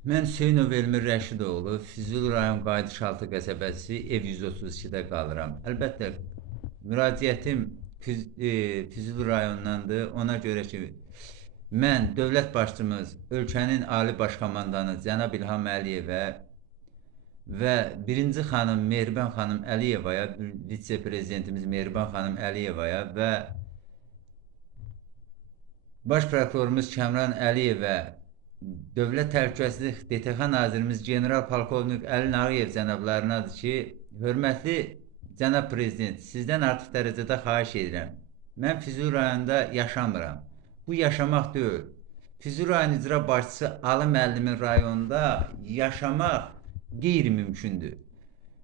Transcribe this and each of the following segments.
Mən Hüseynov Elmir Rəşidoğlu, Füzuli rayon Qayıdışaltı qəsəbəsi ev 132-də qalıram. Əlbəttə, müraciətim Füzuli rayondandır. Ona görə ki, mən dövlət başçımız, ölkənin ali baş komandanı cənab İlham Əliyevə və birinci xanım Mehriban xanım Əliyevaya, vitse-prezidentimiz Mehriban xanım Əliyevaya və baş prokurorumuz Kəmran Əliyevə, Dövlət Təhlükəsizlik DTX Nazirimiz General Polkovnik Əli Nağıyev cənablarınadır ki, hörmətli cənab prezident, sizdən artıq dərəcədə xahiş edirəm. Mən Füzuli rayonunda yaşamıram. Bu yaşamaq deyil. Füzuli rayon icra başçısı Ali müəllimin rayonunda yaşamaq qeyri-mümkündür.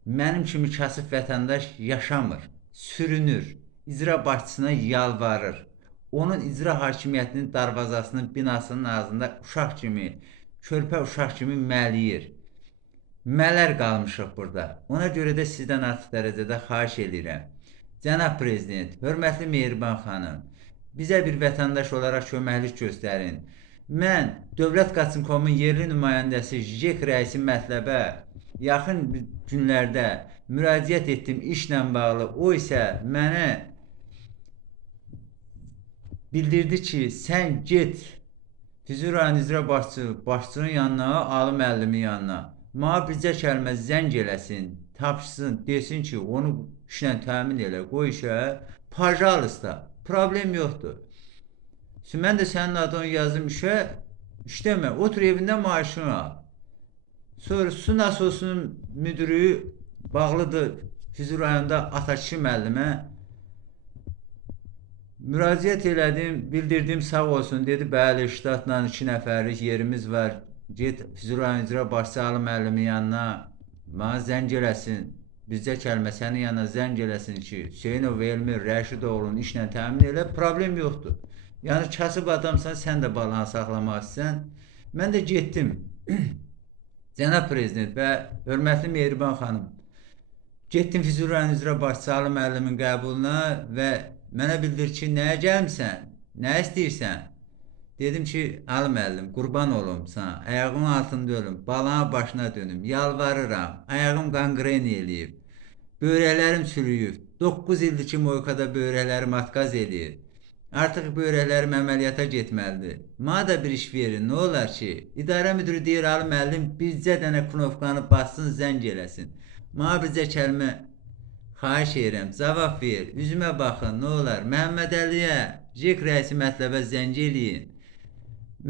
Mənim kimi kasıb vətəndaş yaşamır, sürünür, icra başçısına yalvarır. Onun icra hakimiyyətinin darvazasının binasının ağzında uşaq kimi, körpə uşaq kimi məliyir. Mələr qalmışıq burada. Ona görə də sizdən artıq dərəcədə xahiş edirəm. Cənab prezident, hörmətli Mehriban xanım, bizə bir vətəndaş olaraq köməklik göstərin. Mən Dövlət Qaçınkomun yerli nümayəndəsi JEK rəisi mətləbə yaxın günlərdə müraciət etdim işlə bağlı. O isə mənə bildirdi ki, sən get Füzuli rayon icra başçının yanına, Ali müəllimin yanına. Mənə bircə kəlmə zəng eləsin, tapşısın, desin ki, onu işlə təmin elə, qoy işə. Pajalista, problem yoxdur. Mən də sənin adını yazım işə, işləmə, otur evində maaşını al. Sonra su nasosunun müdürü bağlıdır Füzuli rayonda Atakişi müəllimə. Müraciət elədim, bildirdim, sağ olsun, dedi, bəli, ştatla 2 nəfərlik yerimiz var, get Füzuli rayon icra başçısı Ali müəllimin yanına, mənə zəng eləsin, bizcə kəlmə sənin yanına zəng eləsin ki, Hüseynov Elmir Rəşidoğlu'nun işlə təmin elə, problem yoxdur. Yəni, kasıb adamsan, sən də balanı saxlamaq istəyən. Mən də getdim, cənab prezident və hörmətli Mehriban xanım, getdim Füzuli rayon icra başçısı Ali müəllimin qəbuluna və mənə bildir ki, nəyə gəlmişsən, nə istəyirsən? Dedim ki, Ali müəllim, qurban olum sana, ayağımın altında ölüm, balana başına dönüm, yalvarıram, ayağım qanqren eləyib, böyrəklərim çürüyüb, 9 ildir ki, Moykada böyrəklərim atqaz eləyir. Artıq böyrəklərim əməliyyata getməlidir. Mənə da bir iş verin, nə olar ki? İdarə müdürü deyir, Ali müəllim, bircə dənə knovkanı bassın, zəng eləsin. Mənə bircə kəlmə xahiş edirəm, cavab ver, üzümə baxın, nə olar, Məhəmməd Əliyə, JEK rəisi mətləbə zəng eləyin,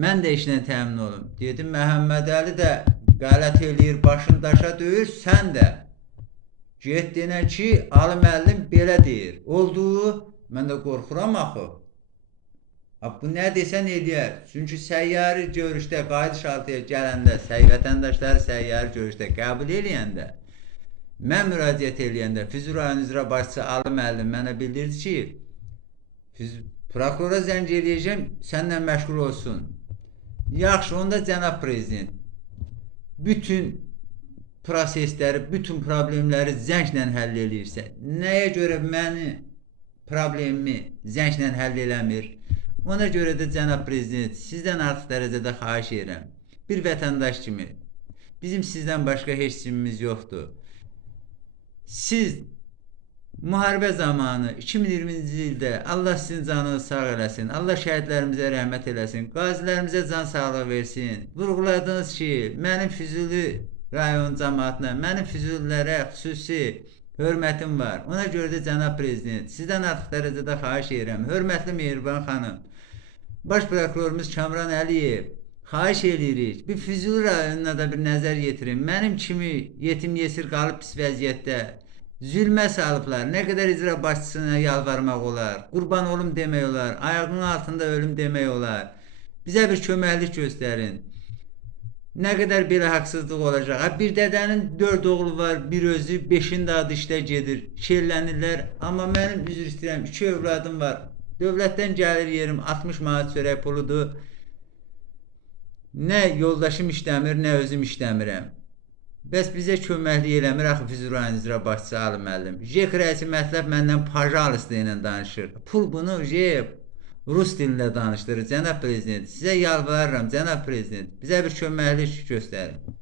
mən də işlə təmin olum. Dedim, Məhəmməd Əli də qələt eləyir, başını daşa döyür, sən də. Get denən ki, Ali müəllim belə deyir, olduğu, mən də qorxuram axı. Bu nə desən eləyər, çünki səyyari görüşdə, Qayıdışaltıya gələndə, vətəndaşları səyyari görüşdə qəbul eləyəndə, mən müraciət eləyəndə Füzuli rayon icra başçısı Ali müəllim mənə bildirdi ki, prokurora zəng eləyəcəm, sənlə məşğul olsun. Yaxşı, onda cənab prezident, bütün prosesləri, bütün problemləri zənglə həll eləyirsə, nəyə görə məni problemimi zənglə həll eləmir? Ona görə də cənab prezident, sizdən artıq dərəcədə xahiş edirəm. Bir vətəndaş kimi, bizim sizdən başqa heç kimimiz yoxdur. Siz müharibə zamanı 2020-ci ildə Allah sizin canını sağ eləsin, Allah şəhidlərimizə rəhmət eləsin, qazilərimizə can sağlığı versin. Vurğuladınız ki, mənim Füzuli rayon cəmaatına, mənim Füzulilərə xüsusi hörmətim var. Ona görə də cənab prezident, sizdən artıq dərəcədə xahiş edirəm. Hörmətli Mehriban xanım, baş prokurorumuz Kəmran Əliyev, xahiş edirik, bir Füzuli rayonuna da bir nəzər yetirin. Mənim kimi yetim yesir qalıb pis vəziyyətdə zülmə salıblar. Nə qədər icra başçısına yalvarmaq olar, qurban olum demək olar, ayağının altında ölüm demək olar. Bizə bir köməklik göstərin. Nə qədər belə haqsızlıq olacaq. Bir dədənin 4 oğlu var, bir özü, 5'in də adı işlə gedir, şerlənirlər. Amma mənim üzr istəyirəm, 2 övladım var. Dövlətdən gəlir yerim, 60 manat çörək puludur. Nə yoldaşım işləmir, nə özüm işləmirəm. Bəs bizə köməklik eləmir, axı Füzuli rayon icra başçısı Ali müəllim. JEK rəisi mətləb məndən pajalist ilə danışır. Pul bunu rus dilində danışdırır. Cənab prezident, sizə yalvarıram, cənab prezident, bizə bir köməklik göstərin.